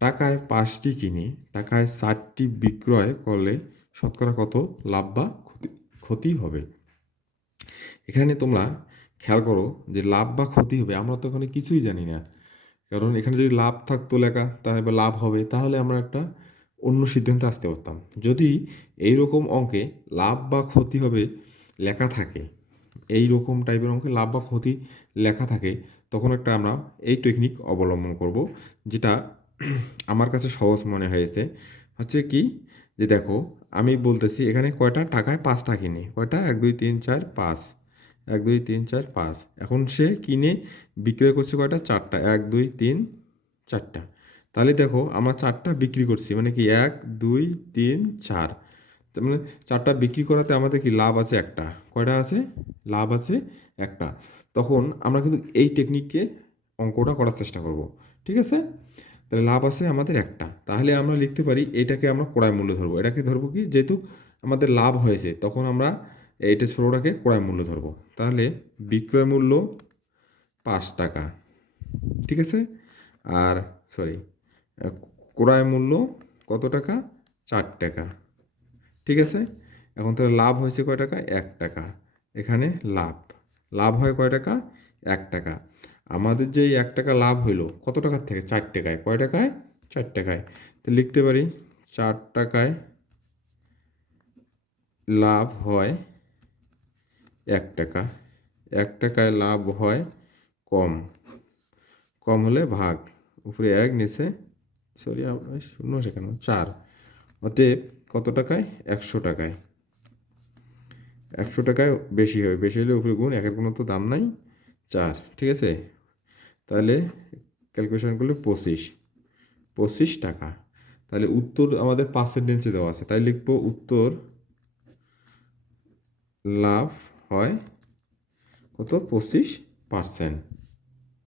টাকায় পাঁচটি কিনে, টাকায় ষাটটি বিক্রয় করলে শতকরা কত? লাভ বা ক্ষতি ক্ষতি হবে। এখানে তোমরা খেয়াল করো যে লাভ বা ক্ষতি হবে, আমরা তো এখানে কিছুই জানি না। কারণ এখানে যদি লাভ থাকতো লেখা, তাহলে বা লাভ হবে, তাহলে আমরা একটা অন্য সিদ্ধান্তে আসতে পারতাম। যদি এই রকম অঙ্কে লাভ বা ক্ষতি হবে লেখা থাকে এই রকম টাইপের অঙ্কে লাভ বা ক্ষতি লেখা থাকে, তখন একটা আমরা এই টেকনিক অবলম্বন করব, যেটা আমার কাছে সহজ মনে হয়েছে। হচ্ছে কি? যে দেখো, আমি বলতেছি এখানে কয়টা টাকায় পাঁচটা কিনে? কয়টা? এক, দুই, তিন, চার, পাঁচ। এক, দুই, তিন, চার, পাঁচ। এখন সে কিনে, বিক্রয় করছে কয়টা? চারটা। এক, দুই, তিন, চারটা। তাহলে দেখো, আমার চারটা বিক্রি করছি। মানে কি? এক, দুই, তিন, চার। মানে চারটা বিক্রি করাতে আমাদের কি লাভ আছে একটা? কয়টা আছে? লাভ আছে একটা। তখন আমরা কিন্তু এই টেকনিককে অঙ্কটা করার চেষ্টা করব। ঠিক আছে? তাহলে লাভ আছে আমাদের একটা। তাহলে আমরা লিখতে পারি এটাকে আমরা ক্রয় মূল্য ধরবো। এটাকে ধরবো কি? যেহেতু আমাদের লাভ হয়েছে, তখন আমরা এইটা ছোটোটাকে ক্রয় মূল্য ধরবো। তাহলে বিক্রয় মূল্য পাঁচ টাকা, ঠিক আছে? আর সরি ক্রয় মূল্য কত টাকা? চার টাকা, ঠিক আছে? এখন তাহলে লাভ হয়েছে কয় টাকা? এক টাকা। এখানে লাভ লাভ হয় কয় টাকা? এক টাকা। আমাদের যে এক টাকা লাভ হইল, কত টাকার থেকে? চার টাকায়। কয় টাকায়? চার টাকায়। তো লিখতে পারি, চার টাকায় লাভ হয় এক টাকা। এক টাকায় লাভ হয় কম। কম হলে ভাগ। উপরে এক, নিচে, সরি শূন্য সেখানে চার। অতএব কত টাকায়? একশো টাকায়। একশো টাকায় বেশি হয়। বেশি হলে উপরে গুণ, একের কোনো তো দাম নাই। চার, ঠিক আছে? তাহলে ক্যালকুলেশন করলে পঁচিশ। পঁচিশ টাকা। তাহলে উত্তর আমাদের পার্সেন্টেজে দেওয়া আছে। তাই লিখব উত্তর লাভ হয় কত? পঁচিশ পার্সেন্ট